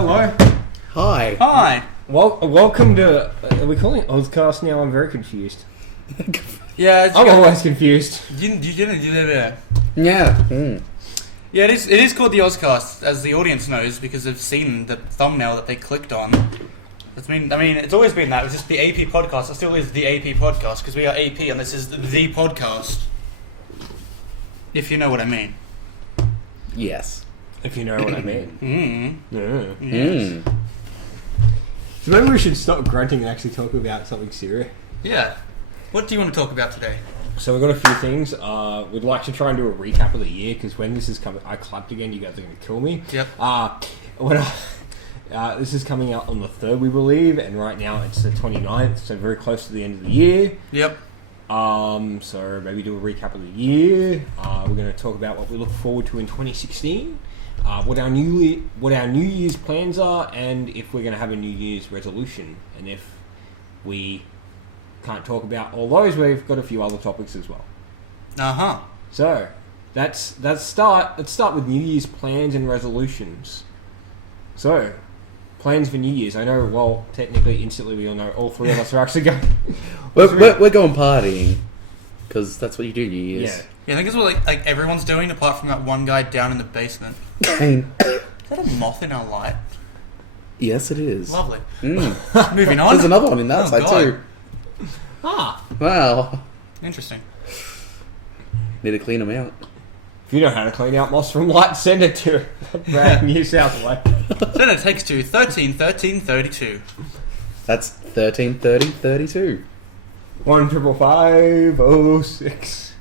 Hello. Hi. Hi. Welcome to... Are we calling it OZcast now? I'm very confused. Yeah, I'm always confused. Yeah. Yeah, it is called the OZcast, as the audience knows, because they've seen the thumbnail that they clicked on. I mean, it's always been that. It was just the AP podcast. It still is the AP podcast, because we are AP, and this is the podcast. If you know what I mean. Yes. If you know what I mean. Yes. So maybe we should stop grunting and actually talk about something serious. Yeah. What do you want to talk about today? So we've got a few things. We'd like to try and do a recap of the year, because when this is coming... I clapped again, you guys are going to kill me. Yep. This is coming out on the 3rd, we believe, and right now it's the 29th, so very close to the end of the year. Yep. So maybe do a recap of the year. We're going to talk about what we look forward to in 2016, what our New Year's plans are, and if we're going to have a New Year's resolution. And if we can't talk about all those, we've got a few other topics as well. So let's start with New Year's plans and resolutions. So, plans for New Year's. I know, well, technically, instantly, we all know all three of us are actually going... We're going partying, because that's what you do New Year's. Yeah, I think it's what like everyone's doing, apart from that one guy down in the basement. Is that a moth in our light? Yes, it is. Lovely. Moving on. There's another one in that side God. too. Ah! Wow. Interesting. Need to clean them out. If you know how to clean out moss from light, send it to New South Wales. Then it takes to 13 13 32. That's 13, 30, 32. 1550506.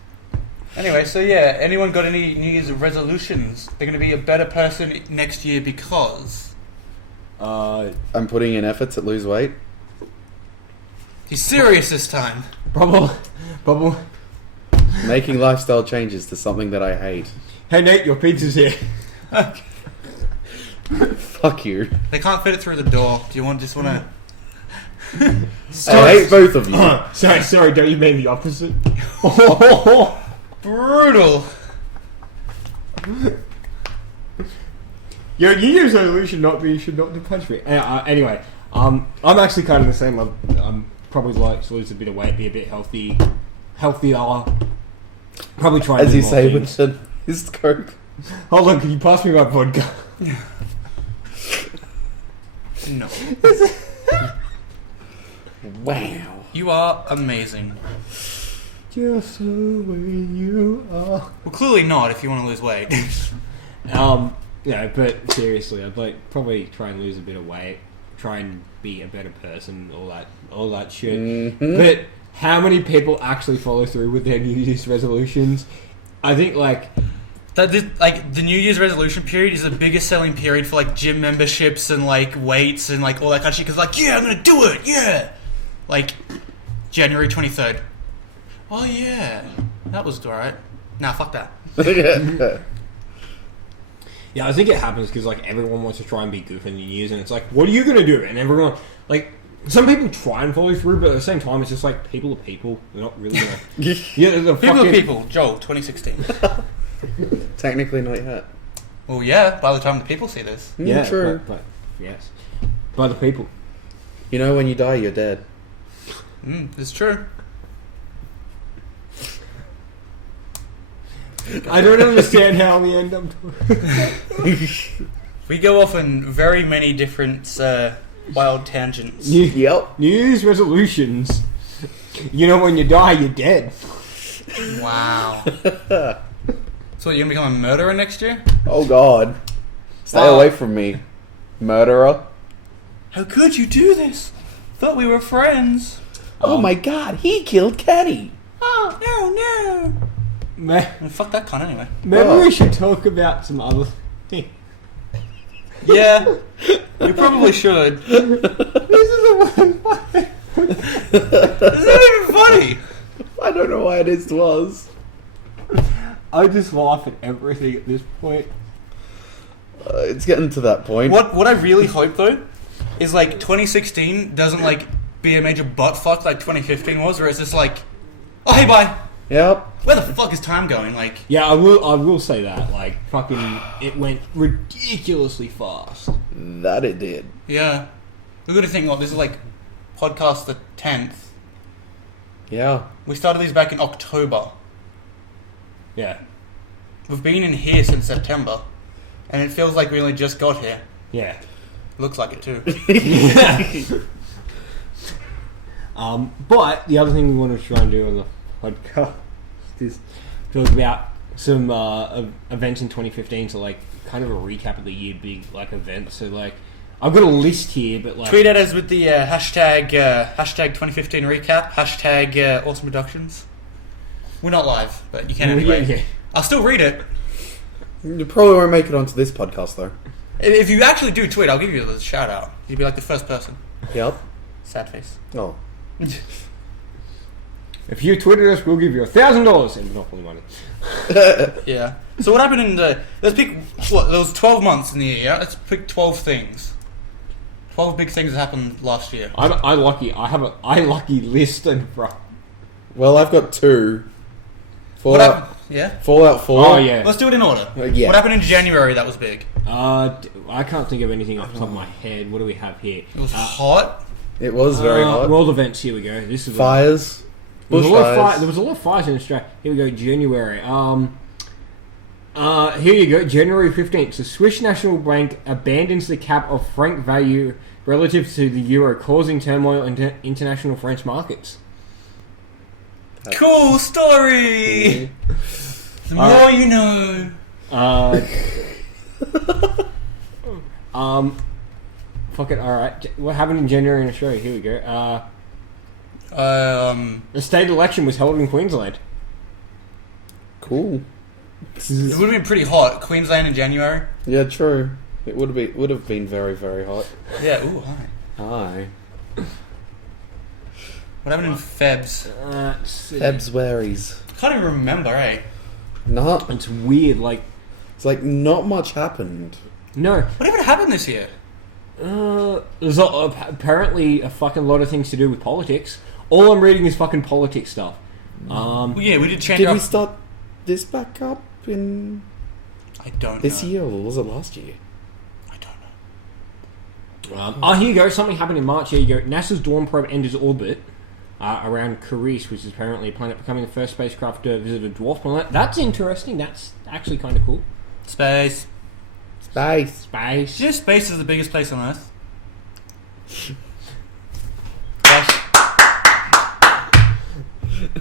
Anyway, so yeah, anyone got any New Year's resolutions? They're going to be a better person next year because... I'm putting in effort to lose weight. He's serious this time. Bubble. Making lifestyle changes to something that I hate. Hey Nate, your pizza's here. Fuck you. They can't fit it through the door. Do you just want to... I hate both of you. Sorry, don't you mean the opposite? Brutal. Your New Year's resolution should not punch me. Anyway, I'm actually kind of the same. I'm probably like to lose a bit of weight, be a bit healthier. Probably try. As you say, with his Coke. Hold on, can you pass me my vodka? No. Wow. You are amazing. Just the way you are. Well, clearly not if you want to lose weight. Yeah, but seriously, I'd probably try and lose a bit of weight, try and be a better person, all that shit. Mm-hmm. But how many people actually follow through with their New Year's resolutions? I think the New Year's resolution period is the biggest selling period for gym memberships and weights and all that kind of shit. Because yeah, I'm gonna do it. Yeah, January 23rd. Oh yeah, that was alright. Nah, fuck that. Yeah, I think it happens because everyone wants to try and be goofy in New Year's, and it's what are you gonna do? And everyone some people try and follow through, but at the same time, it's just people are people. They're not really gonna. Yeah, people are people. Joel, 2016. Technically not yet. Well, yeah. By the time the people see this, Yeah, true. But yes, by the people. You know, when you die, you're dead. it's true. I don't understand how we end up. We go off on very many different wild tangents. New Year's resolutions. You know, when you die, you're dead. Wow. So you're gonna become a murderer next year? Oh God. Stay away from me, murderer. How could you do this? Thought we were friends. Oh my God, he killed Kenny. Oh, no. Fuck that cunt anyway. Maybe we should talk about some other things. Yeah, we probably should. This is the one. It's not even funny. I don't know why it is to us. I just laugh at everything at this point. It's getting to that point. What I really hope though is 2016 doesn't be a major butt fuck like 2015 was, where it's just oh hey bye. Yep. Where the fuck is time going? Like, Yeah, I will say that. Like, fucking, it went ridiculously fast. That it did. yeah. We're going to think, this is like podcast the 10th. Yeah. We started these back in October. Yeah. We've been in here since September. And it feels like we only just got here. Yeah. Looks like it too. But the other thing we want to try and do on the podcast is talk about some events in 2015. So, like, kind of a recap of the year, big, like, events. So, like, I've got a list here, but, like... Tweet at us with the hashtag 2015 recap, hashtag awesome productions. We're not live, but you can anyway. Yeah. I'll still read it. You probably won't make it onto this podcast, though. If you actually do tweet, I'll give you a shout out. You'll be like the first person. Yep. Sad face. Oh. If you tweeted us, we'll give you $1,000 in Monopoly money. Yeah. So what happened in the... Let's pick... What? There was 12 months in the year, yeah? Let's pick 12 things. 12 big things that happened last year. I lucky list in front. Well, I've got 2. What happened? Yeah? Fallout 4. Oh, yeah. Let's do it in order. Yeah. What happened in January that was big? I can't think of anything off the top of my head. What do we have here? It was hot. It was very hot. World events, here we go. This is Fires. There Bushfires. was a lot of fires in Australia. Here we go, January. Here you go, January 15th. The Swiss National Bank abandons the cap of franc value relative to the euro, causing turmoil in international French markets. Cool story! The more you know. Fuck it, alright. What happened in January in Australia? Here we go. A state election was held in Queensland. Cool. It would have been pretty hot. Queensland in January. Yeah, true. It would have been very, very hot. Yeah, ooh, hi. Hi. What happened in Febs? February's. Can't even remember, eh? No. It's weird, like... It's like not much happened. No. What even happened this year? There's apparently a fucking lot of things to do with politics. All I'm reading is fucking politics stuff. Well, yeah, we did change Did our... we start this back up in I don't this know. year, or was it last year? I don't know. Oh, here you go. Something happened in March. Here you go. NASA's Dawn probe enters orbit around Carice, which is apparently a planet becoming the first spacecraft to visit a dwarf planet. That's interesting. That's actually kind of cool. Space. Space. Space. Did you know space is the biggest place on Earth? Gosh.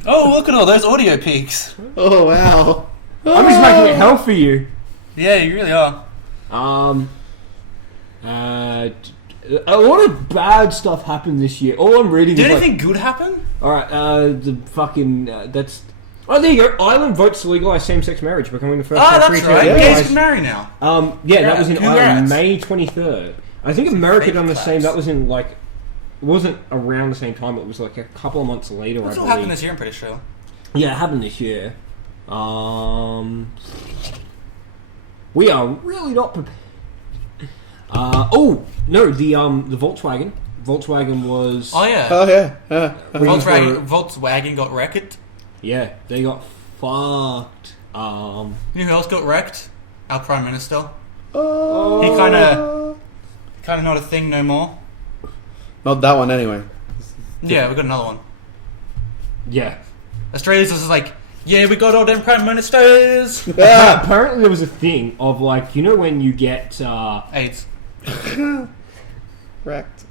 Oh, look at all those audio peaks. Oh wow! I'm just making it hell for you. Yeah, you really are. A lot of bad stuff happened this year. All I'm reading Did is anything good happen? Alright, the fucking... that's... Oh, there you go. Ireland votes to legalise same-sex marriage, becoming the first country That's to right. legalise... Gays can marry now. Yeah, that was in Congrats. Ireland, May 23rd. I think America done the Fake same. claps. That was in, like... It wasn't around the same time. It was, like, a couple of months later, What's I all believe. happened this year, I'm pretty sure. Yeah, it happened this year. We are really not prepared. Oh no, the Volkswagen. Volkswagen was. Oh, yeah. Oh yeah. Volkswagen got wrecked. Yeah, they got fucked. You know who else got wrecked? Our Prime Minister. Oh. He kind of not a thing no more. Not that one anyway. Yeah, we got another one. Yeah. Australia's just like, yeah, we got all them Prime Ministers. Yeah. Apparently, there was a thing of like, you know, when you get AIDS. Wrecked.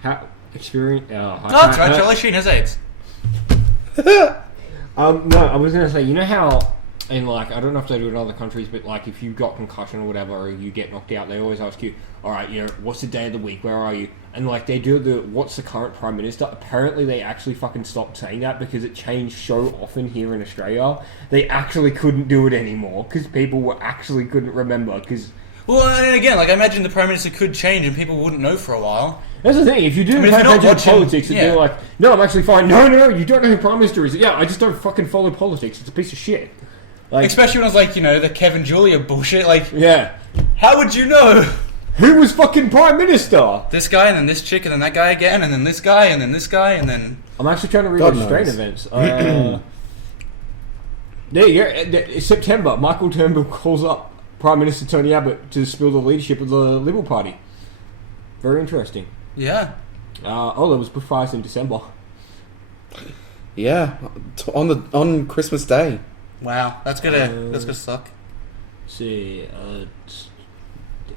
how experience. No, that's right. Charlie Sheen has AIDS. No, I was gonna say, you know how in like, I don't know if they do it in other countries, but like if you got concussion or whatever, or you get knocked out, they always ask you, all right, you know, what's the day of the week? Where are you? And like they do the what's the current prime minister? Apparently, they actually fucking stopped saying that because it changed so often here in Australia. They actually couldn't do it anymore because people were actually couldn't remember because. Well, and again, like I imagine the Prime Minister could change and people wouldn't know for a while. That's the thing. If you do I mean, pay if you're not attention to watching- politics, and yeah. you're like, no, I'm actually fine. No, you don't know who prime minister is. Yeah, I just don't fucking follow politics. It's a piece of shit. Like, Especially when I was like, you know, the Kevin Julia bullshit. Like, yeah. how would you know? Who was fucking prime minister? This guy, and then this chick, and then that guy again, and then this guy, and then this guy, and then... I'm actually trying to read God Australian knows. events. There you go. September, Michael Turnbull calls up Prime Minister Tony Abbott to spill the leadership of the Liberal Party. Very interesting. Yeah. There was bushfires in December. Yeah, on Christmas Day. Wow, that's gonna suck. Let's see.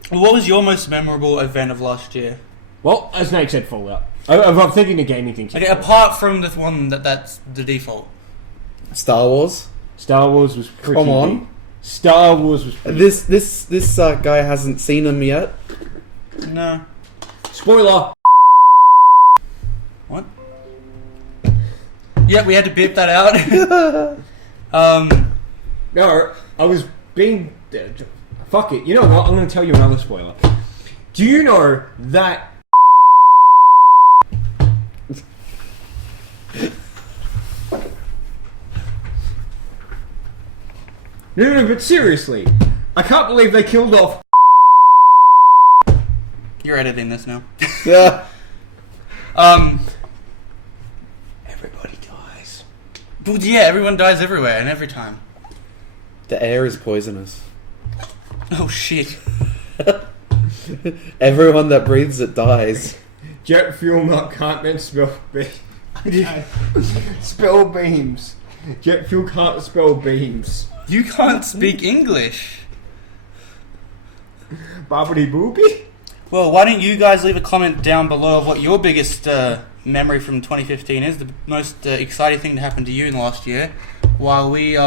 What was your most memorable event of last year? Well, as Nate said, Fallout. I'm thinking of gaming things. Okay, apart from the one that's the default. Star Wars. Star Wars was pretty Come on. big. Star Wars was pretty This guy hasn't seen them yet. No. Spoiler! What? Yeah, we had to beep that out. No, I was being... Fuck it. You know what? I'm going to tell you another spoiler. Do you know that... No, but seriously. I can't believe they killed off... You're editing this now. Yeah. Everybody dies. Well, yeah, everyone dies everywhere and every time. The air is poisonous. Oh shit. Everyone that breathes it dies. Jet fuel can't then spell beams. Spell beams. Jet fuel can't spell beams. You can't speak English. Bobbity boopy? Well, why don't you guys leave a comment down below of what your biggest memory from 2015 is, the most exciting thing to happen to you in the last year, while we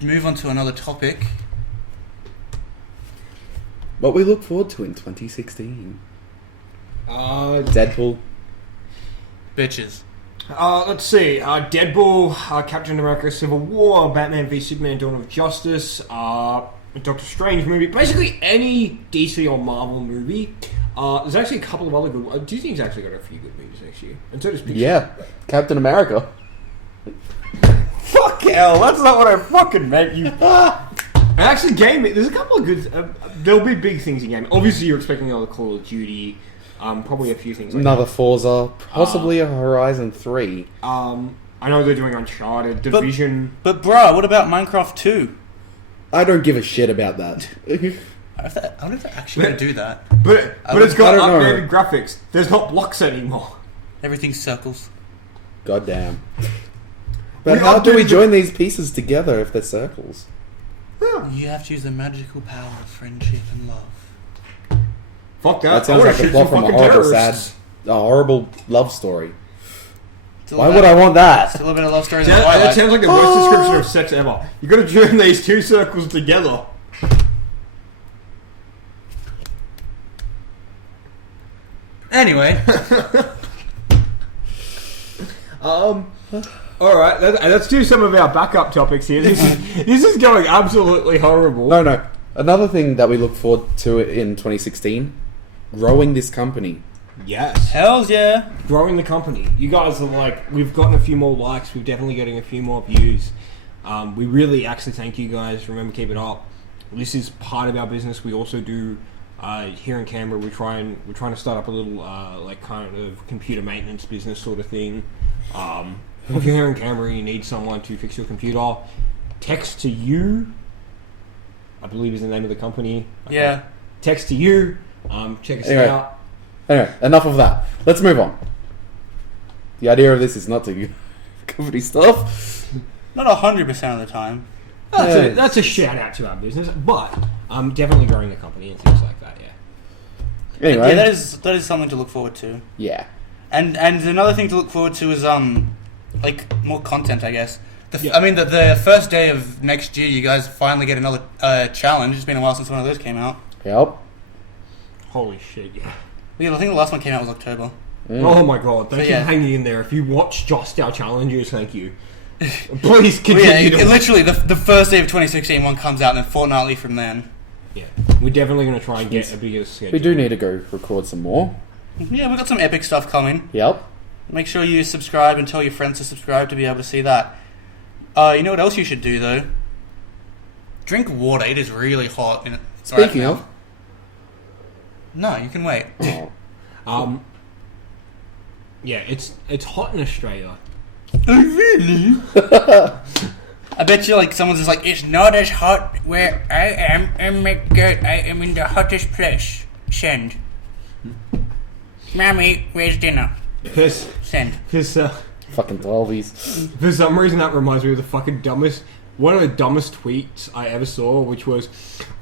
move on to another topic. What we look forward to in 2016. Deadpool. Bitches. Let's see. Deadpool, Captain America: Civil War, Batman v Superman: Dawn of Justice, Doctor Strange movie. Basically any DC or Marvel movie. There's actually a couple of other good ones. DC's actually got a few good movies next year. And so does Pixar. Yeah, Captain America. Fuck hell, that's not what I fucking meant, you... And actually, gaming, there's a couple of good... there'll be big things in gaming. Obviously, you're expecting another Call of Duty. Probably a few things like Another Forza. Possibly a Horizon 3. I know they're doing Uncharted, Division... But bruh, what about Minecraft 2? I don't give a shit about that. I wonder if they're actually going to do that. But it's got I don't know. updated graphics. There's not blocks anymore. Everything's circles. God damn. But how do we join these pieces together if they're circles? Yeah. You have to use the magical power of friendship and love. Fuck that. That sounds like a plot from a horrible love story. Still Why would I want that? Still a bit of love stories. That sounds like the worst description of sex ever. You got to join these two circles together. Anyway. Alright, let's do some of our backup topics here. This is going absolutely horrible. No. Another thing that we look forward to in 2016, growing this company. Yes. Hells yeah. Growing the company. You guys are like, we've gotten a few more likes, we're definitely getting a few more views. We really actually thank you guys. Remember, keep it up. This is part of our business. We also do here in Canberra, we're trying to start up a little like kind of computer maintenance business sort of thing. If you're here in Canberra, you need someone to fix your computer, text to you. I believe is the name of the company. Okay. Yeah. Text to you. Check us out. Anyway, enough of that. Let's move on. The idea of this is not to company stuff. Not 100% of the time. That's a shout out to our business, but definitely growing the company and things like that. Yeah. Anyway, Yeah, that is something to look forward to. yeah. And another thing to look forward to is like more content, I guess. Yeah. I mean, the first day of next year, you guys finally get another challenge. It's been a while since one of those came out. Yep. Holy shit! Yeah. Yeah, I think the last one came out was October. Oh my god! Thank you for hanging in there. If you watch just our challenges, thank you. Please continue. Well, literally, the first day of 2016 one comes out, and then fortnightly from then. Yeah, we're definitely going to try and get a bigger schedule. We do need to go record some more. Yeah, we've got some epic stuff coming. Yep. Make sure you subscribe and tell your friends to subscribe to be able to see that. You know what else you should do, though? Drink water. It is really hot. Speaking of... No, you can wait. Oh. Yeah, it's hot in Australia. Oh, really? I bet you like someone's just like, it's not as hot where I am. Oh my god, I am in the hottest place. Send. Mommy, where's dinner? Send. Fucking 12s. For some reason, that reminds me of one of the dumbest tweets I ever saw, which was,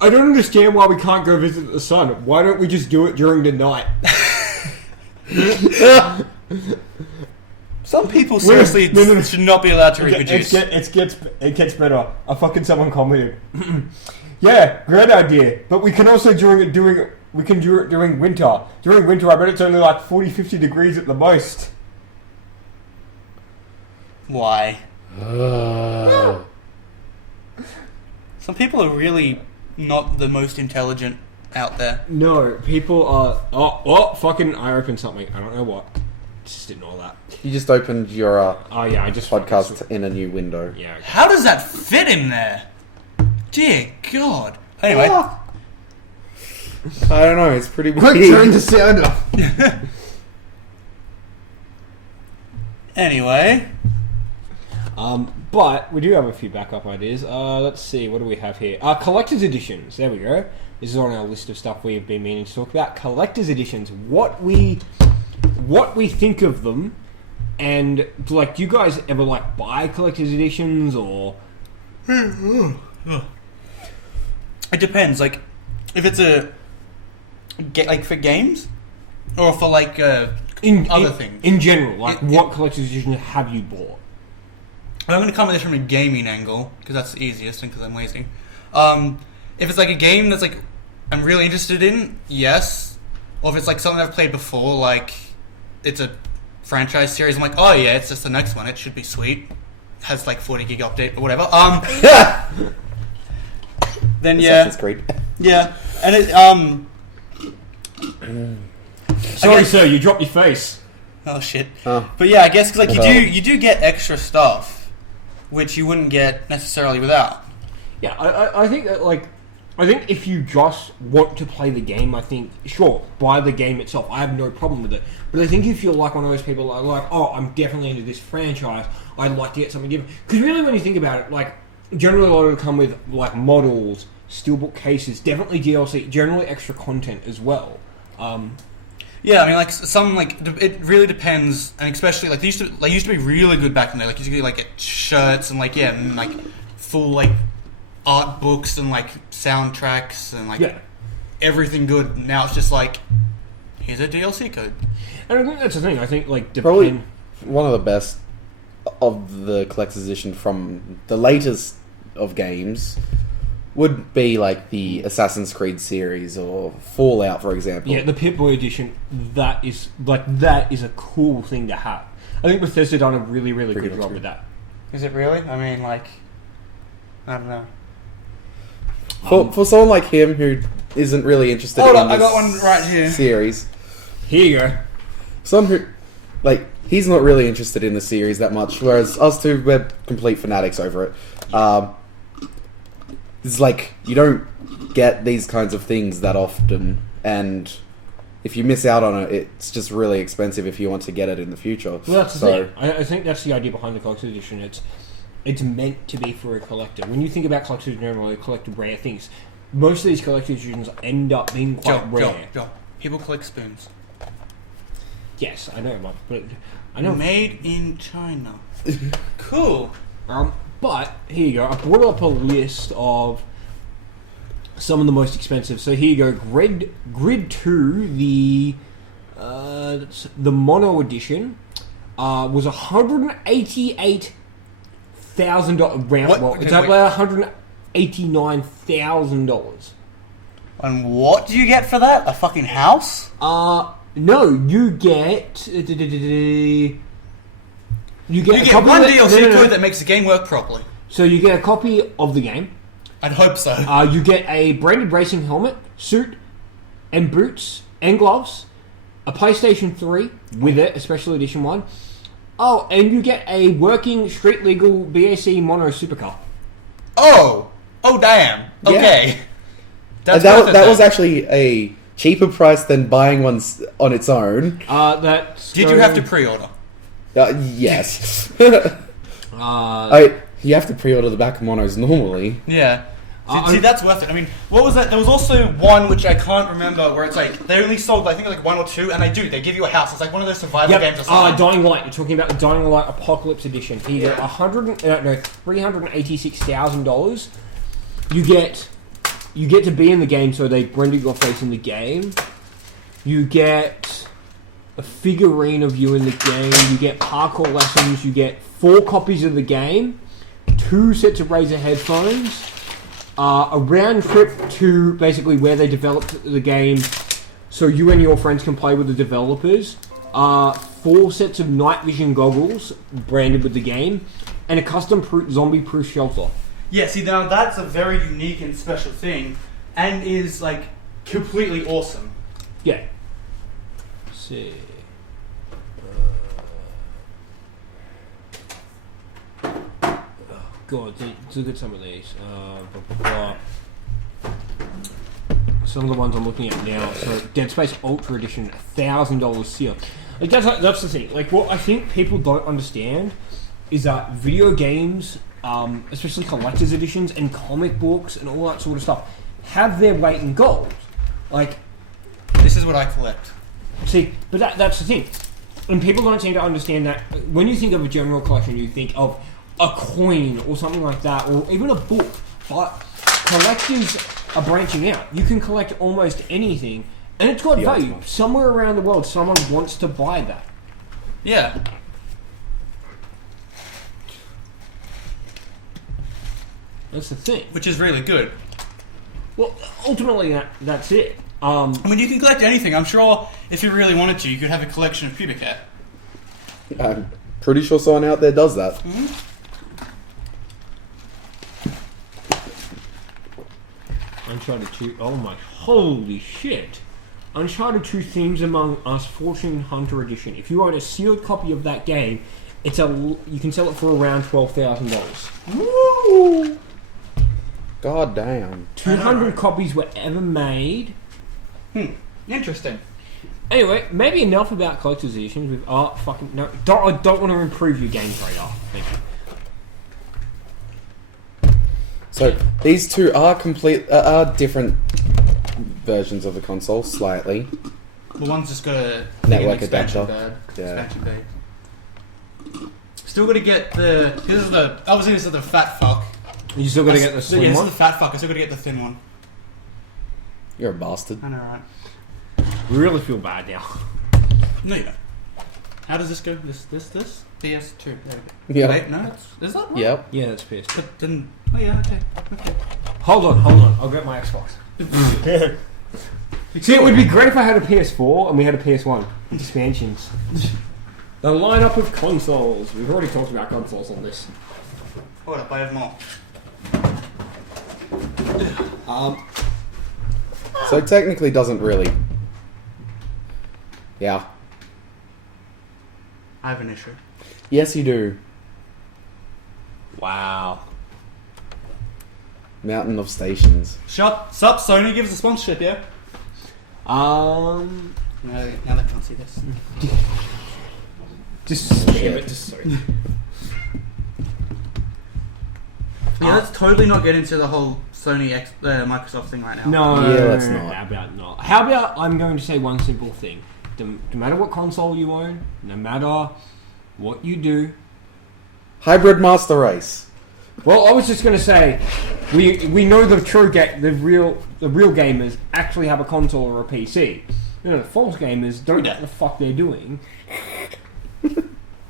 I don't understand why we can't go visit the sun. Why don't we just do it during the night? Some people seriously should not be allowed to reproduce. It gets better. Someone commented, yeah, great idea, but we can also do it during winter. During winter, I bet it's only like 40, 50 degrees at the most. Why? Some people are really not the most intelligent out there. No, people are... I opened something. I don't know what. Just ignore that. You just opened your I just podcast in a new window. Yeah. Okay. How does that fit in there? Dear God. Anyway. I don't know, it's pretty big. Quick, turn the sound off. Anyway. But we do have a few backup ideas. Let's see, what do we have here? Collector's editions. There we go. This is on our list of stuff we've been meaning to talk about. Collector's editions. What we think of them, and like, do you guys ever like buy collector's editions or? It depends. Like, if it's like for games, or for like other things. In general, like what collector's edition have you bought? I'm going to come at this from a gaming angle, because that's the easiest, and because I'm lazy. If it's like a game that's like I'm really interested in, yes. Or if it's like something I've played before, like it's a franchise series, I'm like, oh yeah, it's just the next one, it should be sweet. Has like 40 gig update or whatever. Then yeah. Assassin's Creed. Yeah. And it Sorry, sir, you dropped your face. oh shit. Oh. But yeah, I guess cause, like you do get extra stuff, which you wouldn't get necessarily without. Yeah, I think that, like, I think if you just want to play the game, I think, sure, buy the game itself. I have no problem with it. But I think if you're like one of those people that are like, oh, I'm definitely into this franchise, I'd like to get something different. Because really, when you think about it, like, generally a lot of them come with, like, models, steelbook cases, definitely DLC, generally extra content as well. Yeah, I mean, like, some, like, it really depends, and especially, like, they used to be really good back in the day. Like, you used to get shirts and, like, yeah, and, like, full, like, art books and, like, soundtracks and, like, everything good. Now it's just, like, here's a DLC code. And I think that's the thing. I think, like, probably one of the best of the collector's edition from the latest of games would be like the Assassin's Creed series or Fallout, for example. Yeah, the Pip-Boy edition, that is a cool thing to have. I think Bethesda done a really, really good job with that. Is it really? I mean, like, I don't know. For someone like him who isn't really interested in I got one right here. Series. Here you go. Someone who, like, he's not really interested in the series that much, whereas us two, we're complete fanatics over it. It's like, you don't get these kinds of things that often, and if you miss out on it, it's just really expensive if you want to get it in the future. Well, that's the thing. I think that's the idea behind the collector's edition. It's meant to be for a collector. When you think about collectors in general, they collect rare things. Most of these collector's editions end up being quite rare. Joe, people collect spoons. Yes, I know, but I know. Made in China. Cool. But here you go. I brought up a list of some of the most expensive. So here you go. Grid 2, the mono edition, was $188,000. It's about $189,000. And what do you get for that? A fucking house? No, you get. You get one DLC code that makes the game work properly. So you get a copy of the game. I'd hope so. You get a branded racing helmet, suit, and boots, and gloves. A PlayStation 3 with it, a special edition one. Oh, and you get a working, street legal BAC mono supercar. Oh! Oh, damn. Okay. Yeah. That was actually a cheaper price than buying one on its own. Did you have to pre-order? Yes. You have to pre-order the back monos normally. Yeah. See, that's worth it. I mean, what was that? There was also one which I can't remember where it's like they only sold, I think, like 1 or 2, and they give you a house. It's like one of those survival games or something. Dying Light. You're talking about the Dying Light Apocalypse Edition. You get $386,000. You get to be in the game, so they render your face in the game. You get a figurine of you in the game. You get parkour lessons. You get 4 copies of the game, 2 sets of Razer headphones. A round trip to basically where they developed the game so you and your friends can play with the developers. 4 sets of night vision goggles branded with the game. And a custom zombie-proof shelter. Yeah, see, now that's a very unique and special thing. And is, like, completely awesome. Yeah. Let's see. God, look at some of these. Some of the ones I'm looking at now. So, Dead Space Ultra Edition, $1,000 seal. Like that's the thing. Like, what I think people don't understand is that video games, especially collector's editions and comic books and all that sort of stuff, have their weight in gold. Like, this is what I collect. See, but that's the thing. And people don't seem to understand that when you think of a general collection, you think of a coin or something like that, or even a book. But collectors are branching out. You can collect almost anything, and it's got value. Somewhere around the world, someone wants to buy that. Yeah. That's the thing. Which is really good. Well, ultimately, that's it. I mean, you can collect anything. I'm sure if you really wanted to, you could have a collection of pubic hair. I'm pretty sure someone out there does that. Mm-hmm. Uncharted 2. Oh my, holy shit. Uncharted 2 Themes Among Us Fortune Hunter Edition. If you own a sealed copy of that game, you can sell it for around $12,000. Woo! God damn. 200 copies were ever made. Interesting. Anyway, maybe enough about collector's editions with fucking no. I don't want to improve your game radar. Thank you. So these two are are different versions of the console, slightly. The one's just got a network expansion adapter. Expansion bay. Still got to get the. Obviously this is the fat fuck. You still got to get the slim one. one. This is the fat fuck. I still got to get the thin one. You're a bastard. I know, right? We really feel bad now. No, you don't. How does this go? This? PS2. There we go. Yeah. Wait, no, is that right? Yep. Yeah, that's PS2. But then, oh yeah, okay. Hold on. I'll get my Xbox. See, it would be great if I had a PS4 and we had a PS1 expansions. The lineup of consoles. We've already talked about consoles on this. Hold up, I have more. So it technically doesn't really. Yeah. I have an issue. Yes, you do. Wow. Mountain of stations. Sup, Sony, give us a sponsorship, yeah? Now they can't see this. Just spam it. Just sorry. Yeah, let's totally not get into the whole Sony Microsoft thing right now. No, yeah, let's not. How about not? How about I'm going to say one simple thing. No matter what console you own, no matter what you do. Hybrid Master Race. Well, I was just going to say, we know the real gamers actually have a console or a PC. You know, the false gamers don't know what the fuck they're doing.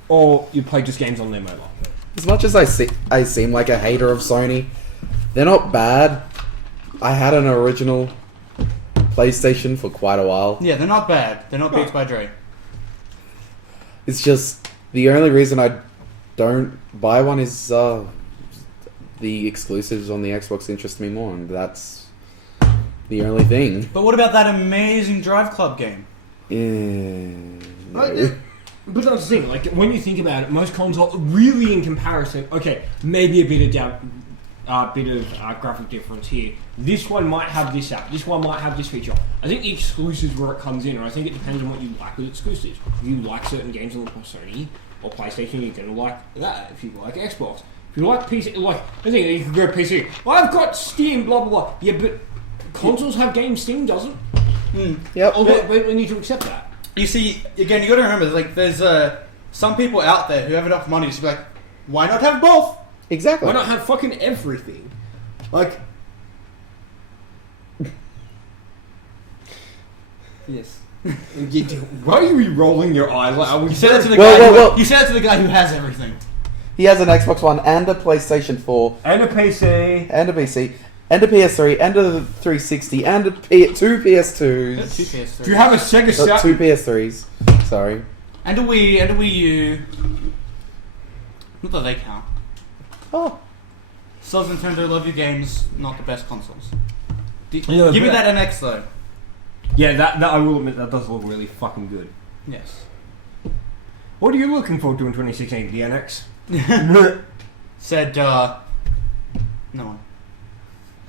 Or you play just games on their mobile. As much as I seem like a hater of Sony, they're not bad. I had an original PlayStation for quite a while. Yeah, they're not bad. They're not Beats by Dre. It's just the only reason I don't buy one is the exclusives on the Xbox interest me more, and that's the only thing. But what about that amazing Drive Club game? No. But that's the thing, like, when you think about it, most consoles, really in comparison, okay, maybe a bit of graphic difference here. This one might have this app, this one might have this feature. I think the exclusives where it comes in, and I think it depends on what you like with exclusives. If you like certain games on Sony or PlayStation, you're going to like that. If you like Xbox. If If you like PC, like I think you can go PC. I've got Steam, blah blah blah. Yeah, but consoles have games. Steam doesn't. Yep. We need to accept that. You see, again, you got to remember, like, there's some people out there who have enough money to be like, why not have both? Exactly. Why not have fucking everything? Like, yes. why are you re-rolling your eyes? Like, You said that to the Well, guy. well. You said that to the guy who has everything. He has an Xbox One and a PlayStation 4 and a PC. and a PC and a PS3 and a 360 and two PS2s. Two PS3. Do you have a Sega Saturn? Two PS3s. Sorry. And a Wii, and a Wii U. Not that they count. Oh. Still, Nintendo love your games, not the best consoles. Yeah, Give me but- that NX though. Yeah, that I will admit that does look really fucking good. Yes. What are you looking forward to in 2016? The NX? Said, no one.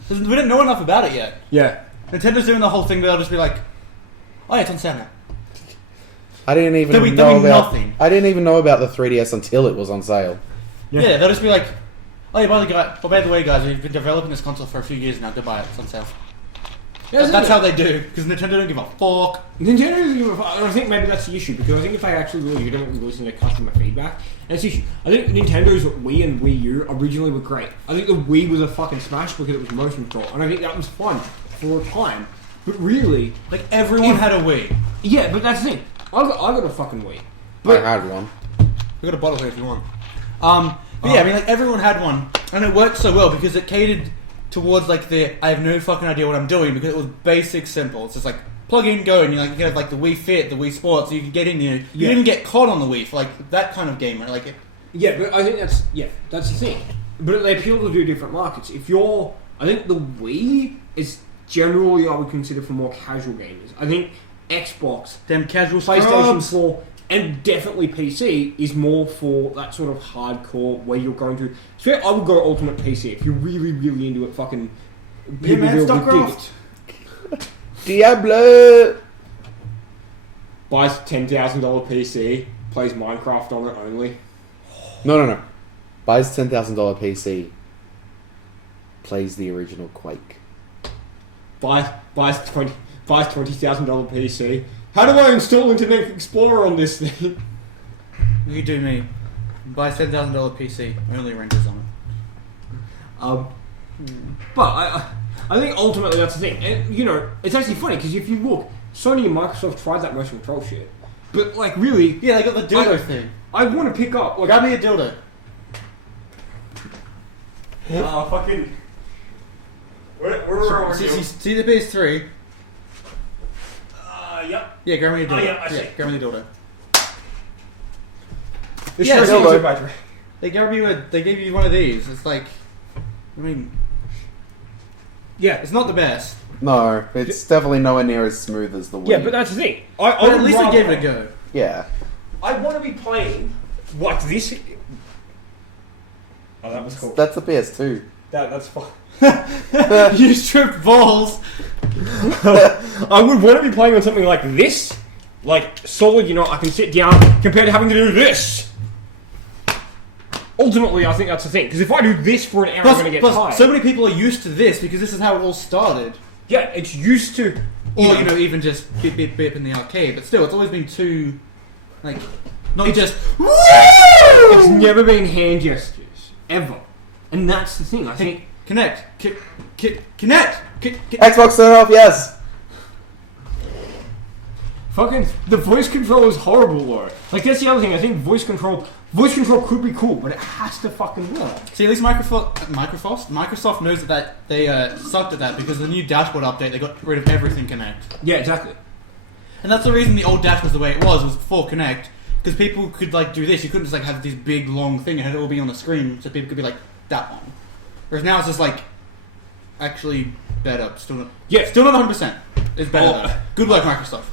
We didn't know enough about it yet. Yeah. Nintendo's doing the whole thing where they'll just be like, oh yeah, it's on sale now. I didn't even There'll be know about. nothing. I didn't even know about the 3DS until it was on sale. Yeah. They'll just be like, oh yeah, by the way guys, we've been developing this console for a few years now, goodbye, it's on sale. Yeah, That's how they do, because Nintendo don't give a fuck. Nintendo doesn't give a fuck. I think maybe that's the issue, because I think if they actually legitimately listen to customer feedback, that's the issue. I think Nintendo's Wii and Wii U originally were great. I think the Wii was a fucking smash because it was motion control, and I think that was fun for a time. But really, Like, everyone had a Wii. yeah, but that's the thing. I got a fucking Wii. I had one. We got a bottle here if you want. But yeah, I mean, like, everyone had one, and it worked so well because it catered towards, like, I have no fucking idea what I'm doing, because it was basic, simple. It's just like, plug in, go, and you get like the Wii Fit, the Wii Sports, so you can get in there. You Yeah. didn't get caught on the Wii for, like, that kind of gamer. Like, Yeah, but I think that's the thing. But they appeal to do different markets. I think the Wii is generally I would consider for more casual gamers. I think Xbox, them casual PlayStation scrubs. 4, and definitely PC is more for that sort of hardcore where you're going to. So I would go Ultimate PC if you're really, really into it. Fucking Yeah, man, will dig StarCraft. it. Diablo. Buys $10,000 PC, plays Minecraft on it only. No. Buys $10,000 PC. Plays the original Quake. Buys $20,000 PC. How do I install Internet Explorer on this thing? You do me. Buy $10,000 PC, only renters on it. But I think ultimately that's the thing. And, it's actually funny because if you look, Sony and Microsoft tried that motion control shit. But, like, really... Yeah, they got the dildo thing. I want to pick up... Like, Grab me a dildo. fucking... Where are See the PS3? Yep. Yeah, grab me a dildo. yeah, I see. Grab me the dildo. This Yeah, shows dildo. you a battery. They gave you one of these. It's like, I mean, Yeah. it's not the best. No, it's definitely nowhere near as smooth as the Wii. Yeah, but that's the thing. But at least they gave it a go. Yeah. I want to be playing like this... Oh, that was cool. That's the PS2. That's fine. You stripped balls. I would want to be playing on something like this, like solid. I can sit down compared to having to do this. Ultimately, I think that's the thing. Because if I do this for an hour, I'm going to get tired. So many people are used to this because this is how it all started. Yeah, it's used to. Or even just beep beep beep in the arcade. But still, it's always been too, like, not just. Woo! It's never been hand gestures ever, and that's the thing. I think. Connect. Xbox turn off, yes. Fucking the voice control is horrible, though. Like that's the other thing. I think voice control could be cool, but it has to fucking work. See, at least Microsoft knows that they sucked at that because the new dashboard update they got rid of everything Connect. Yeah, exactly. And that's the reason the old dash was the way it was for Connect, because people could like do this. You couldn't just like have this big long thing and have it all be on the screen, so people could be like that one. Whereas now it's just like actually better. Still not 100%. It's better though. Good work, Microsoft.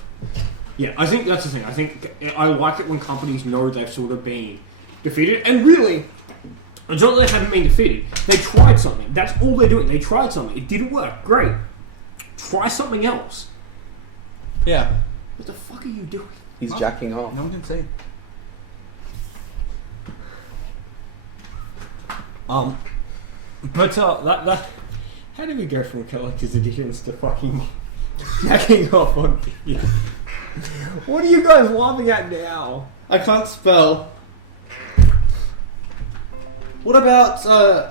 Yeah, I think that's the thing. I think I like it when companies know they've sort of been defeated, and really, it's not that they haven't been defeated. They tried something. That's all they're doing. They tried something. It didn't work. Great. Try something else. Yeah. What the fuck are you doing? He's jacking off. No one can say. But that how do we go from collector's editions to fucking jacking off on video? What are you guys laughing at now? I can't spell. What about,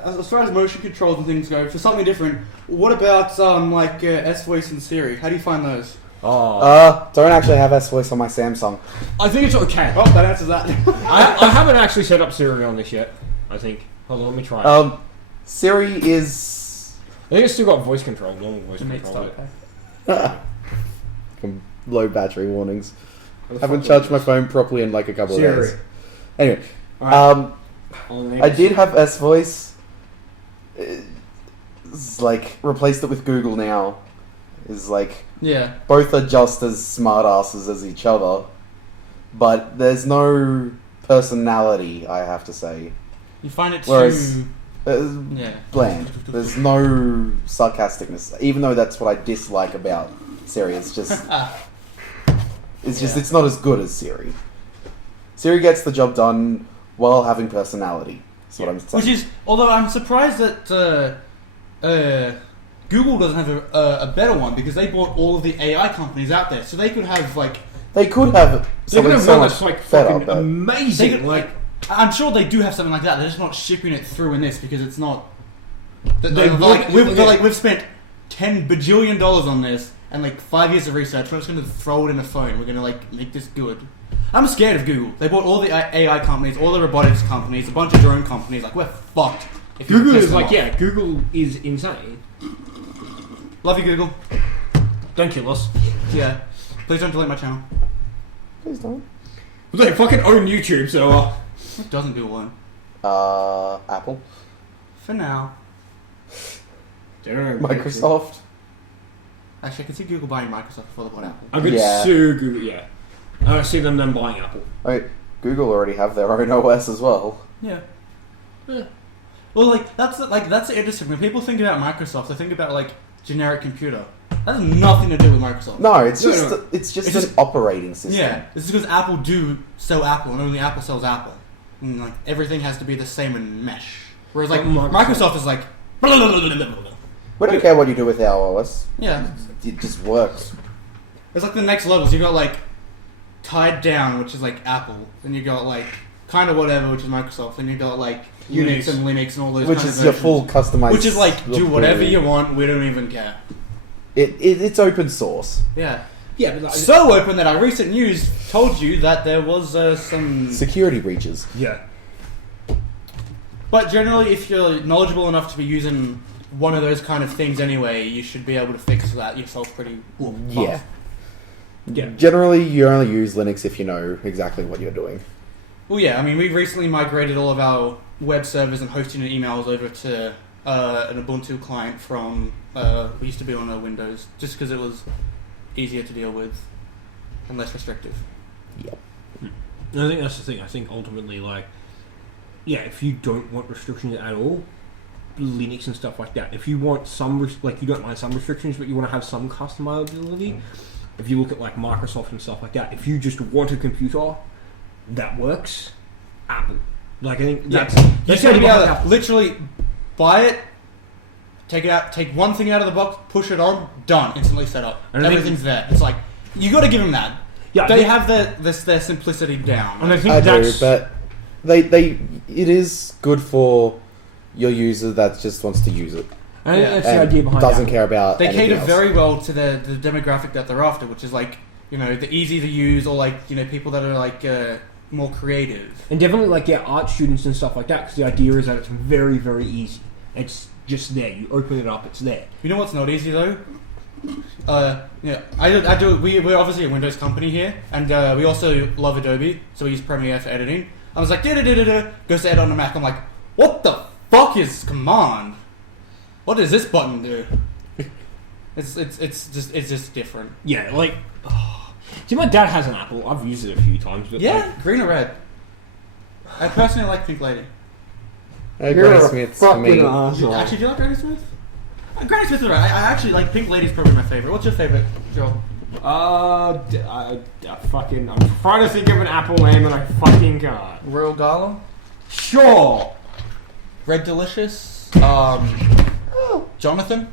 as far as motion controls and things go, for something different, what about, S-Voice and Siri? How do you find those? Don't actually have S-Voice on my Samsung. I think it's okay. Oh, that answers that. I haven't actually set up Siri on this yet, I think. Hold on, let me try it. Siri is... I think it's still got voice control, normal voice control. Low battery warnings. Haven't charged my phone properly in like a couple of days. Anyway, I did have S-Voice. It's like, replaced it with Google now. Is like... Yeah. Both are just as smartasses as each other. But there's no personality, I have to say. You find it Whereas, too... bland. There's no sarcasticness. Even though that's what I dislike about Siri. It's just... It's not as good as Siri. Siri gets the job done while having personality. That's what I'm saying. Which is, although I'm surprised that Google doesn't have a better one, because they bought all of the AI companies out there, so they could have like... They could have something so much like better, fucking but amazing. I'm sure they do have something like that. They're just not shipping it through in this because it's not. We've spent $10 bajillion on this and like 5 years of research. We're just going to throw it in a phone. We're going to like make this good. I'm scared of Google. They bought all the AI companies, all the robotics companies, a bunch of drone companies. Like, we're fucked. If Google is like, yeah, Google is insane. Love you, Google. Don't kill us. Yeah. Please don't delete my channel. Please don't. Well, they fucking own YouTube, so What doesn't Google own? Apple. For now. Microsoft. Actually, I can see Google buying Microsoft before they bought Apple. I could sue Google, yeah. I see them then buying Apple. Wait, Google already have their own OS as well. Yeah. Well, that's interesting. When people think about Microsoft, they think about like generic computer. That has nothing to do with Microsoft. No, it's just an operating system. Yeah, it's because Apple do sell Apple, and only Apple sells Apple. And like everything has to be the same and mesh. Whereas like Microsoft is like. We don't care what you do with our OS. Yeah, it just works. it's like the next levels. You got like Tied Down, which is like Apple, and you got like kind of whatever, which is Microsoft, and you got like Unix and Linux and all those. Which kind is of your versions. full customized. Which is like do whatever you want. We don't even care. It's open source. Yeah. Yeah, but like, So open that our recent news told you that there was some security breaches. yeah. But generally, if you're knowledgeable enough to be using one of those kind of things anyway, you should be able to fix that yourself pretty well. Yeah. Yeah. Generally, you only use Linux if you know exactly what you're doing. Well, yeah, I mean, we recently migrated all of our web servers and hosting and emails over to an Ubuntu client from, we used to be on a Windows, just because it was easier to deal with and less restrictive. Yep. I think that's the thing. I think ultimately, like, yeah, if you don't want restrictions at all, Linux and stuff like that. If you want some, you don't mind some restrictions, but you want to have some customizability, if you look at like Microsoft and stuff like that, if you just want a computer that works, Apple. Like, I think that's you should be able to literally buy it, take it out, take one thing out of the box, push it on, done, instantly set up. And everything's there. It's like you got to give them that. Yeah, they have their simplicity down. And I think but it is good for your user that just wants to use it. I think that's the idea behind doesn't Apple. care about They cater else. very well to the demographic that they're after, which is like, you know, the easy to use, or like, you know, people that are like more creative. And definitely like art students and stuff like that, because the idea is that it's very, very easy. It's just there. You open it up, it's there. You know what's not easy though? Yeah, I do. We're obviously a Windows company here, and we also love Adobe, so we use Premiere for editing. I was like, goes to edit on the Mac. I'm like, what the fuck is Command? What does this button do? It's just different. Yeah, like, see, my dad has an Apple. I've used it a few times. But Yeah, green or red. I personally like Pink Lady. Granny Smith's for me. Actually, do you like Granny Smith? Granny Smith is right. I actually like Pink Lady's probably my favorite. What's your favorite, Joel? I'm trying to think of an Apple name and I fucking can't. Royal Gala? Sure. Red Delicious, Jonathan.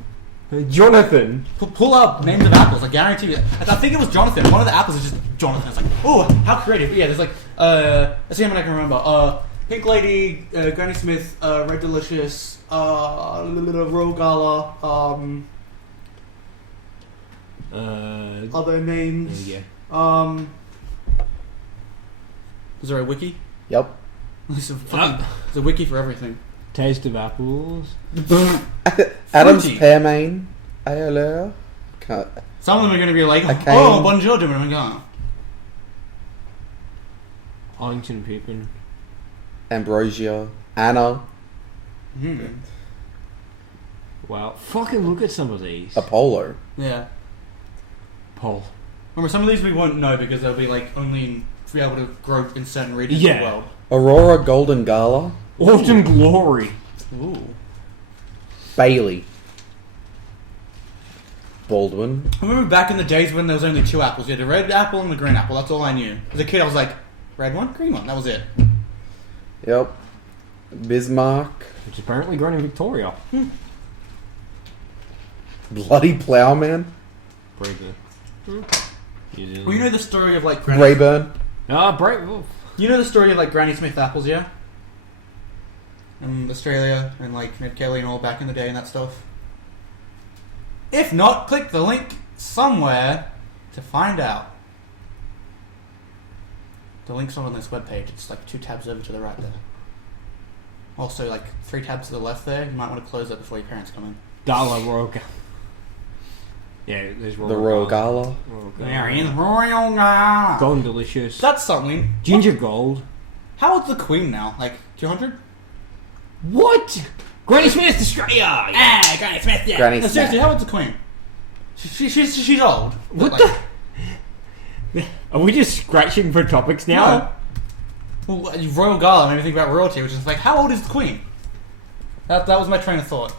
Jonathan. Pull up names of apples. I guarantee you. I think it was Jonathan. One of the apples is just Jonathan. It's like, oh, how creative. But yeah, there's like, let's see how many I can remember. Pink Lady, Granny Smith, Red Delicious, Royal Gala, other names. There you Is there a wiki? Yep. There's a wiki for everything. Taste of apples. Adam's Fruity. pearmain. ALR. Can't. Some of them are going to be like, Okay. oh, bonjour, domingo. Arlington Pippin. Ambrosia. Anna. Wow. Fucking look at some of these. Apollo. Yeah. Paul. Remember, some of these we won't know because they'll be like only be able to grow in certain regions Yeah. of the world. Aurora Golden Gala. Autumn Glory. Ooh. Bailey. Baldwin. I remember back in the days when there was only two apples. You had the red apple and the green apple. That's all I knew. As a kid, I was like, red one, green one. That was it. Yep. Bismarck. Which is apparently grown in Victoria. Bloody Plowman. Braver. New Zealand. Well, you know the story of like Granny. Rayburn. Brave. You know the story of like Granny Smith apples, yeah? And Australia and like Ned Kelly and all back in the day and that stuff. If not, click the link somewhere to find out. The link's not on this webpage. It's like 2 tabs over to the right there. Also, like 3 tabs to the left there. You might want to close that before your parents come in. Gala Royal Gala. Yeah, there's Royal The Royal Gala. Royal There Gala. is Royal Gala. Golden Delicious. That's something. Ginger Gold. How old's the Queen now? Like 200? What? Granny Smith, Australia! Ah, Granny Smith, yeah. Granny No, Smith. seriously, how old's the Queen? She's old. What But, the? Are we just scratching for topics now? No. Well, Royal Gala made me think about royalty, which is like, how old is the Queen? That was my train of thought.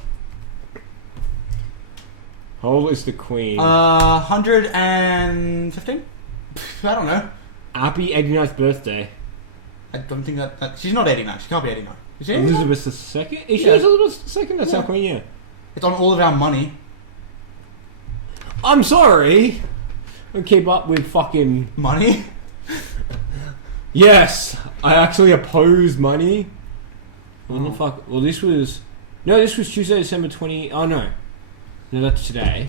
How old is the Queen? 115? I don't know. Happy 89th birthday. I don't think that she's not 89. She can't be 89. Is she 89? Elizabeth II? Is she Yeah. Elizabeth II? That's Yeah. our Queen, yeah. It's on all of our money. I'm sorry. I don't keep up with fucking... Money? Yes, I actually oppose money. When the fuck? Well, this was... No, this was Tuesday, December 20... Oh, no. No, that's today.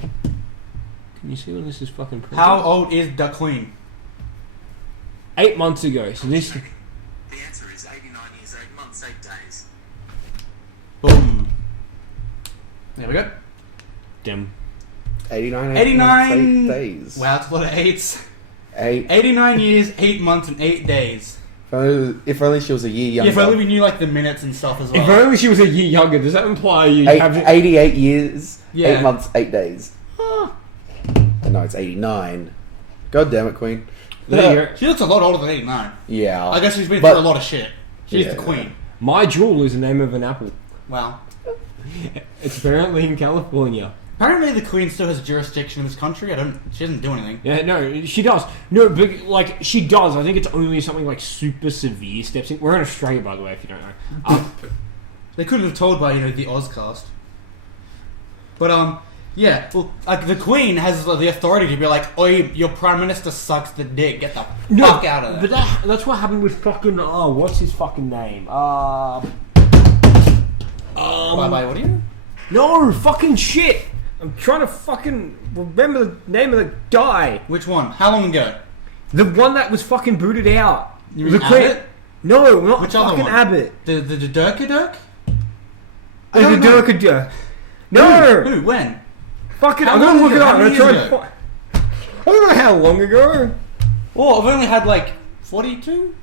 Can you see when this is fucking printed? How old is the Queen? 8 months ago. So this... The answer is 89 years, 8 months, 8 days. Boom. There we go. Damn. 89. 89 days. Wow, that's a lot of 8s. 8. 89 years, 8 months, and 8 days. If only she was a year younger. Yeah, if only we knew like the minutes and stuff as well. If only she was a year younger, does that imply you have... 88 years, Yeah. 8 months, 8 days. No, it's 89. God damn it, Queen. There you go. She looks a lot older than 89. Yeah. I guess she's been But- through a lot of shit. She's Yeah. the Queen. My Jewel is the name of an apple. Wow. It's apparently in California. Apparently the Queen still has jurisdiction in this country. She doesn't do anything. Yeah, no, she does. No, but, like, she does. I think it's only something, like, super severe steps in. We're in Australia, by the way, if you don't know. They couldn't have told by, the OZcast. But, yeah, well, like, the Queen has the authority to be like, oi, your Prime Minister sucks the dick, get the fuck out of there. But that's what happened with fucking, what's his fucking name? Bye-bye audio? No, fucking shit! I'm trying to fucking remember the name of the guy. Which one? How long ago? The one that was fucking booted out. You the mean Abbott? No, not Which other fucking one? Abbott. The Dirk? The don't know. Durka. No! Who? When? Fucking, How I'm gonna long look it ago? up. How I'm many trying years to I don't know how long ago. Oh, I've only had like 42?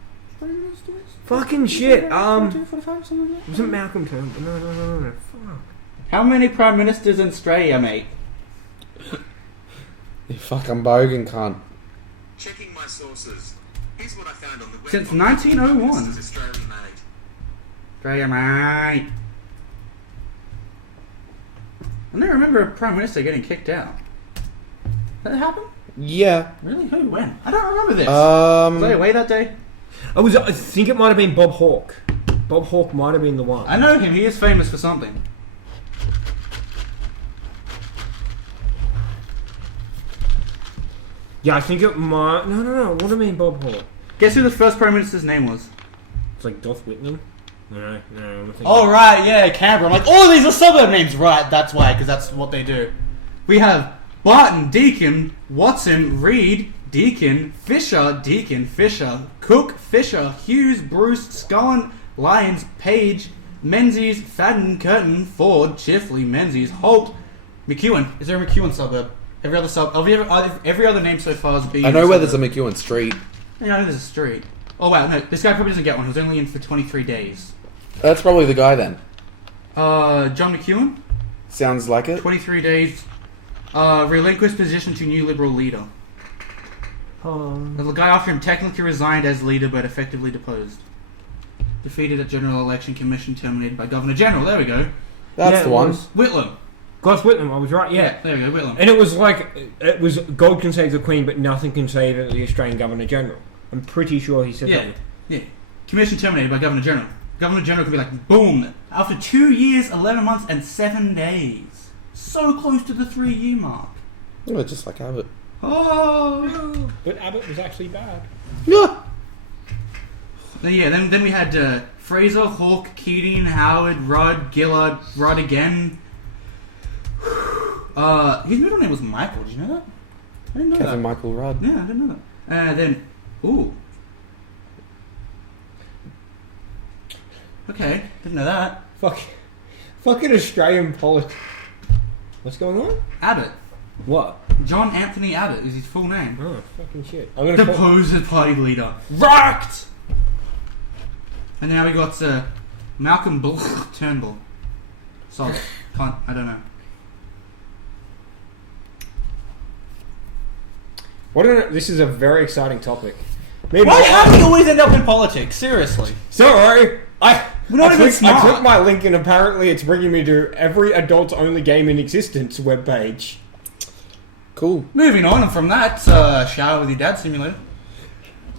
Fucking shit. 42, 45, something like that. Wasn't Malcolm Turnbull? No. Fuck. How many Prime Ministers in Australia, mate? You fucking bogan cunt. Checking my sources. Here's what I found on the web. Since 1901. This is Australian made. Australia, mate. I never remember a Prime Minister getting kicked out. Did that happen? Yeah. Really? Who? When? I don't remember this. Was I away that day? I think it might have been Bob Hawke. Bob Hawke might have been the one. I know him. He is famous for something. Yeah, I think it might... No. What do I mean Bob Hawke? Guess who the first Prime Minister's name was? It's like Doth Whitman? No, I'm thinking... Oh, right, yeah, Canberra. I'm like, oh, these are suburb names. Right, that's why, because that's what they do. We have Barton, Deacon, Watson, Reed, Deacon, Fisher, Cook, Fisher, Hughes, Bruce, Scullen, Lyons, Page, Menzies, Fadden, Curtin, Ford, Chifley, Menzies, Holt, McEwen. Is there a McEwen suburb? Every other name so far has been... I know where there's a McEwen Street. Yeah, I know there's a street. Oh, wow, no, this guy probably doesn't get one. He was only in for 23 days. That's probably the guy then. John McEwen? Sounds like it. 23 days. Relinquished position to new Liberal leader. The guy after him technically resigned as leader, but effectively deposed. Defeated at general election, commission terminated by Governor General. There we go. That's the one. Whitlam. Gosh, Whitlam, I was right, yeah. There we go, Whitlam. And it was like, it was God can save the Queen, but nothing can save the Australian Governor General. I'm pretty sure he said that. Yeah. Commission terminated by Governor General. Governor General could be like, boom, after 2 years, 11 months, and 7 days. So close to the 3-year mark. Oh, just like Abbott. Oh! But Abbott was actually bad. Yeah. Yeah, then we had Fraser, Hawke, Keating, Howard, Rudd, Gillard, Rudd again. His middle name was Michael, did you know that? I didn't know Kevin that. Michael Rudd. Yeah, I didn't know that. Then, ooh. Okay, didn't know that. Fucking Australian politics. What's going on? Abbott. What? John Anthony Abbott is his full name. Oh, fucking shit. I'm gonna call... Deposed party leader. Rocked! And now we got Malcolm Turnbull. Solid. I don't know. This is a very exciting topic. How do you always end up in politics? Seriously. Sorry, I smart. clicked my link and apparently it's bringing me to every adults-only game in existence webpage. Cool. Moving on from that, shower with your dad simulator.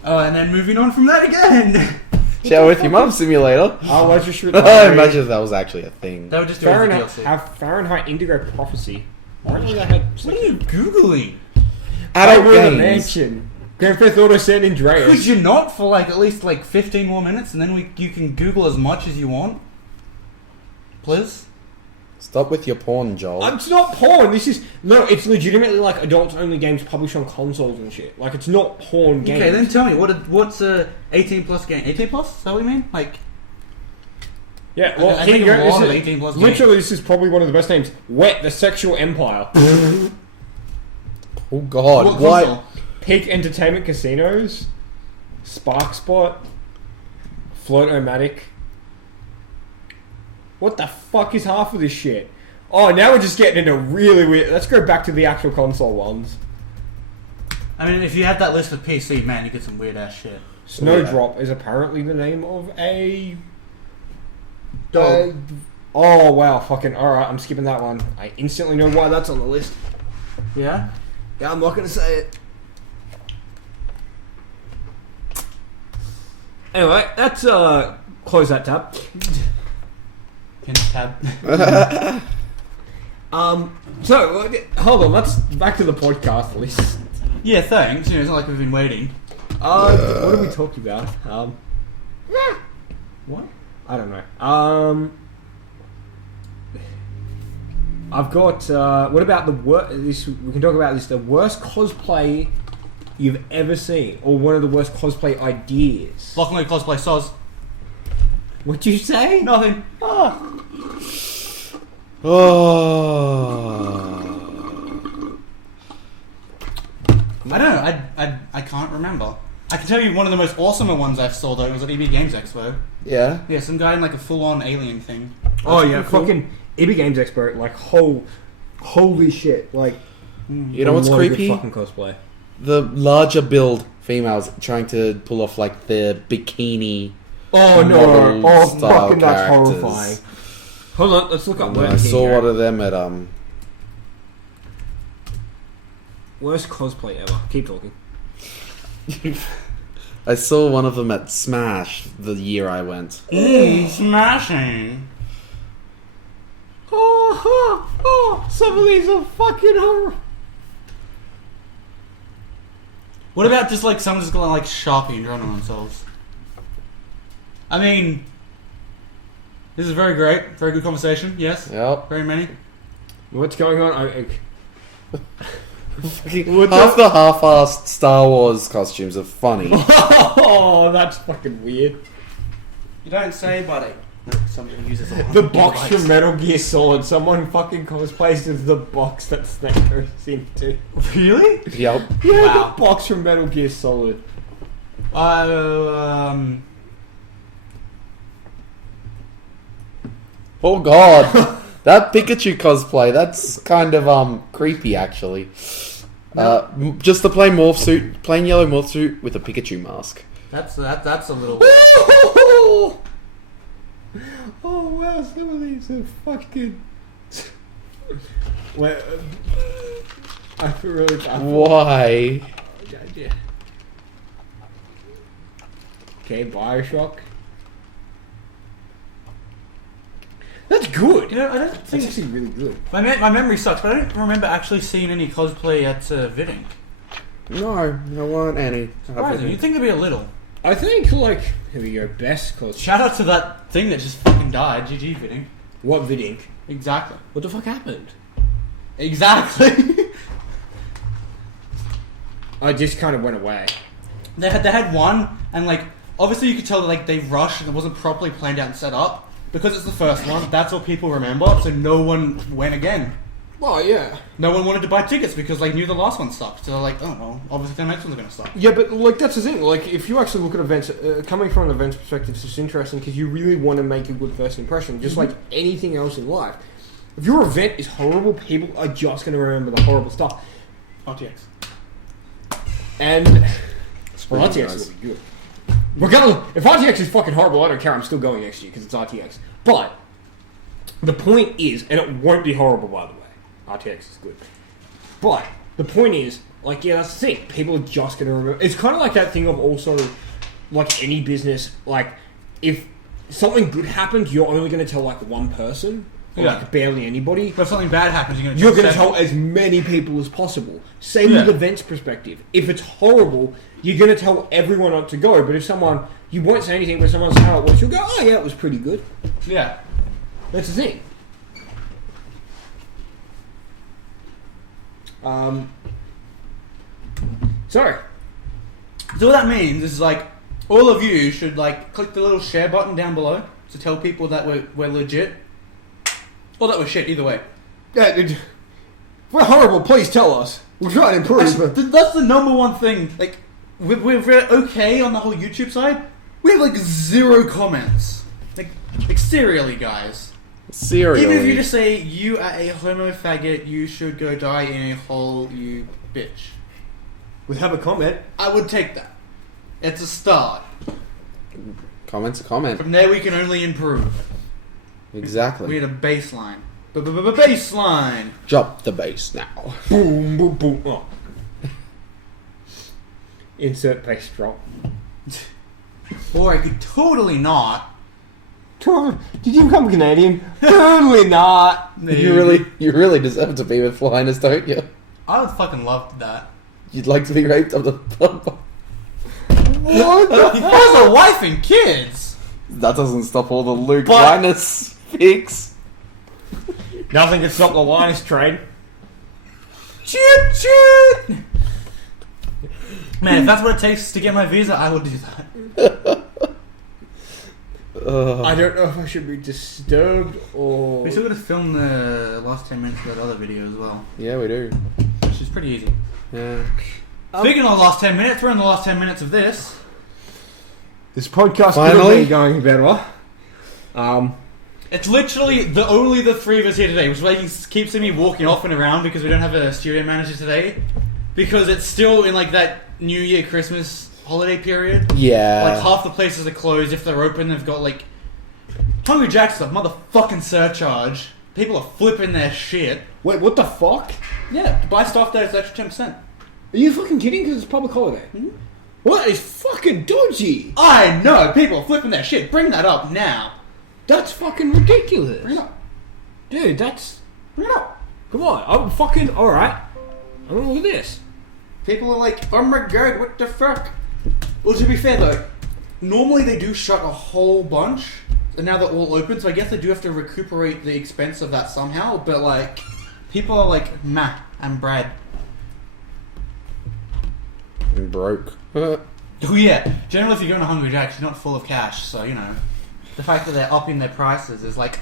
And then moving on from that again. Shower with your mum simulator. Oh, let's just shoot. Imagine that was actually a thing. They would just do it as a DLC. Have Fahrenheit Indigo Prophecy. Why don't I have... What are you Googling? Adult Over the games. Mansion. Grand Theft Auto San Andreas. Could you not for at least 15 more minutes, and then you can Google as much as you want? Please? Stop with your porn, Joel. It's not porn. It's legitimately like adults-only games published on consoles and shit. Like, it's not porn games. Okay, then tell me, what's a 18 plus game? 18 plus? Is that what you mean? Yeah, well, I think a lot of 18 plus games. literally, this is probably one of the best names. Wet, the Sexual Empire. Oh God, what? what? Peak Entertainment Casinos, Spark Spot, Float-O-Matic. What the fuck is half of this shit? Oh, now we're just getting into really weird... Let's go back to the actual console ones. I mean, if you had that list of PC, man, you get some weird ass shit. Snowdrop is apparently the name of a... Dog. Oh, wow, fucking... Alright, I'm skipping that one. I instantly know why that's on the list. Yeah? Yeah, I'm not going to say it. Anyway, let's close that tab. Tab. So, hold on, let's back to the podcast list. Yeah, thanks. It's not like we've been waiting. What have we talked about? What? I don't know. I've got. What about the this? We can talk about this. The worst cosplay you've ever seen, or one of the worst cosplay ideas. Locking cosplay soz. What'd you say? Nothing. I don't know. I can't remember. I can tell you one of the most awesome ones I saw though was at EB Games Expo. Yeah. Yeah, some guy in a full-on alien thing. Oh yeah, fucking EB Games Expert. Holy shit! You know what's creepy? Fucking cosplay. The larger build females trying to pull off their bikini. Oh no! model Oh style fucking, that's characters. horrifying. Hold on, let's look up. And I saw one of them at worst cosplay ever. Keep talking. I saw one of them at Smash the year I went. Smashing. Some of these are fucking horrible. What about just like someone just going like Sharpie and drawing on themselves? I mean, this is very great, very good conversation. Yes, Yep. very many. What's going on? Half the half-assed Star Wars costumes are funny. Oh, that's fucking weird. You don't say, buddy. Somebody uses The box from Metal Gear Solid. Someone fucking cosplays as the box that Snake goes into. Really? Yep. Yeah, Wow. the box from Metal Gear Solid. Oh god. That Pikachu cosplay, that's kind of creepy actually. Just the plain yellow morph suit with a Pikachu mask. That's a little. Oh wow, some of these are fucking. Well, I feel really bad. Why? Yeah. Okay, Bioshock. That's good. You know, I don't That's think actually really good. my memory sucks, but I don't remember actually seeing any cosplay at Vidding. No, there weren't any. Surprising. You'd think there'd be a little. I think, like, here we go, best cosplay. Shout out to that thing that just fucking died. GG Vidding. What Vid Inc? Exactly. What the fuck happened? Exactly. I just kind of went away. They had one, and like obviously you could tell that like they rushed and it wasn't properly planned out and set up because it's the first one. That's what people remember, so no one went again. Well, yeah. No one wanted to buy tickets because they knew the last one sucked. So they're like, oh well, obviously the next one's gonna suck. Yeah, but like that's the thing. Like, if you actually look at events, coming from an events perspective, it's just interesting because you really want to make a good first impression, just like anything else in life. If your event is horrible, people are just going to remember the horrible stuff. RTX. And well, RTX nice. will be good. Regardless, if RTX is fucking horrible, I don't care. I'm still going next year because it's RTX. But the point is, and it won't be horrible by the way. RTX is good. But the point is, like, yeah, that's the thing. People are just going to remember. It's kind of like that thing of also, like any business, like if something good happens, you're only going to tell like one person. Or Yeah. like barely anybody. But if something bad happens, you're You're going going to to tell as many people as possible. Same with Yeah. events perspective. If it's horrible, you're going to tell everyone not to go. But if someone, you won't say anything, but someone says how it was, you'll go, oh yeah, it was pretty good. Yeah. That's the thing. Sorry. So what that means is like all of you should like click the little share button down below to tell people that we're legit. Or that we're shit, either way. Yeah, if we're horrible, please tell us. We'll try and improve. Actually, that's the number one thing. Like, we're okay on the whole YouTube side. We have like 0 comments. Like serially, guys. Seriously. Even if you just say you are a homo faggot, you should go die in a hole, you bitch. We have a comment. I would take that. It's a start. Comment's a comment. From there, we can only improve. Exactly. We had a baseline. Baseline. Drop the bass now. Boom, boom, boom. Oh. Insert bass drop. Or I could totally not. Did you become Canadian? Totally not. You really deserve to be with Linus, don't you? I would fucking love that. You'd like to be raped on the What the He has a wife and kids. That doesn't stop all the Luke But- Linus pics. Nothing can stop the Linus train. Choo choo. Man, if that's what it takes to get my visa, I will do that. I don't know if I should be disturbed or... We still gotta film the last 10 minutes of that other video as well, Yeah, we do. which is pretty easy. Yeah. Speaking of the last 10 minutes, we're in the last 10 minutes of this. This podcast Finally? could be going better. It's literally only the 3 of us here today, which is why you keep seeing me walking off and around because we don't have a studio manager today. Because it's still in like that New Year, Christmas holiday period. Yeah. Like half the places are closed. If they're open, they've got like Hungry Jack's a motherfucking surcharge. People are flipping their shit. Wait, what the fuck? Yeah, buy stuff there, it's extra 10%. Are you fucking kidding? Because it's public holiday. What is fucking dodgy? I know, people are flipping their shit. Bring that up now. That's fucking ridiculous. Bring it up. Dude, that's... Bring it up. Come on, I'm fucking... Alright. I'm gonna look at this. People are like, oh my god, what the fuck? Well, to be fair though, normally they do shut a whole bunch, and now they're all open, so I guess they do have to recuperate the expense of that somehow, but like, people are like, meh, I'm Brad. I'm broke. Oh yeah, generally if you're going to Hungry Jack's, you're not full of cash, so you know, the fact that they're upping their prices is like,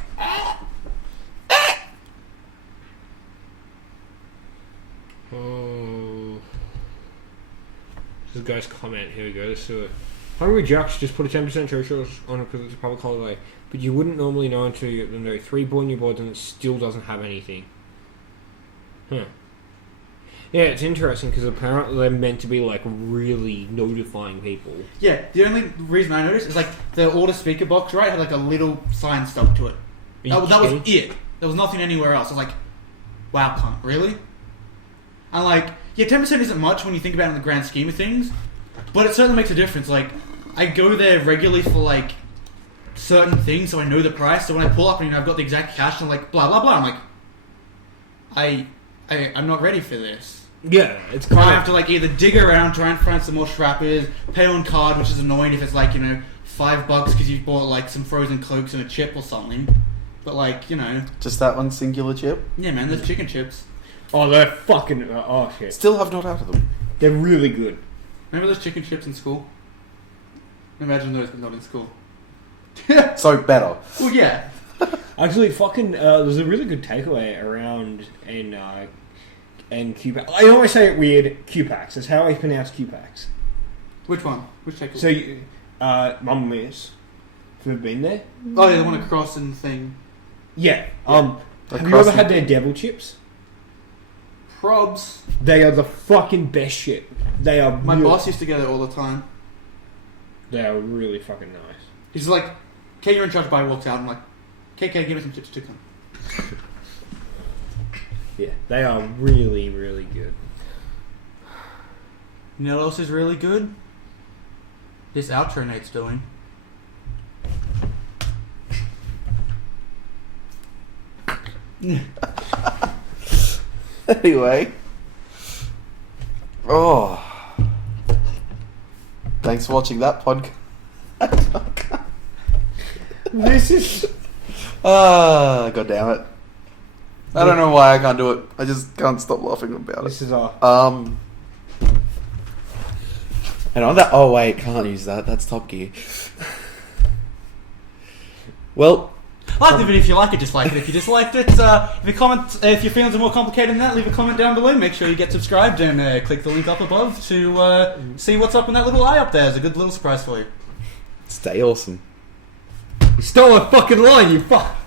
Oh. This guy's comment. Here we go. Let's do it. Hungry Jack's just put a 10% charge on it because it's a public holiday, but you wouldn't normally know until you get them. There 3 brand new boards and it still doesn't have anything. Huh. Yeah, it's interesting because apparently they're meant to be like really notifying people. yeah, the only reason I noticed is like, the order speaker box, right, had like a little sign stuck to it. That was it. There was nothing anywhere else. I was like, wow, cunt, really? And like, yeah, 10% isn't much when you think about it in the grand scheme of things, but it certainly makes a difference. Like, I go there regularly for like certain things, so I know the price. So when I pull up and you know I've got the exact cash, and I'm like, blah blah blah. I'm like, I'm not ready for this. Yeah, it's I kind have to like either dig around, try and find some more strappers, pay on card, which is annoying if it's like, you know, $5 because you bought like some frozen cokes and a chip or something. But like, you know, Just that one singular chip. yeah, man, there's chicken chips. Oh, they're fucking... oh, shit. Still have not out of them. They're really good. Remember those chicken chips in school? Imagine those, but not in school. So better. Well, yeah. Actually, fucking... there's a really good takeaway around in QPAX. I always say it weird. QPAX. That's how I pronounce QPAX. Which one? Which takeaway? So, Mum Miss. Have you ever been there? Oh yeah, the one across and thing. Yeah. Across Have you ever the- had their devil chips? Probs. They are the fucking best shit. They are... My really, boss used to get it all the time. They are really fucking nice. He's like, "Okay, you're in charge." But I walked out. I'm like, "KK, give me some chips too." Yeah. They are really, really good. You know what else is really good? This outro Nate's doing. Anyway. Oh. Thanks for watching that podcast. This is... Ah, god damn it. I don't know why I can't do it. I just can't stop laughing about This it. is our... And on that... Oh, wait, can't use that. That's Top Gear. Well... Like the video if you like it, dislike it if you disliked it. If your feelings are more complicated than that, leave a comment down below. Make sure you get subscribed and click the link up above to see what's up in that little eye up there. It's a good little surprise for you. Stay awesome. You stole my fucking line, you fuck...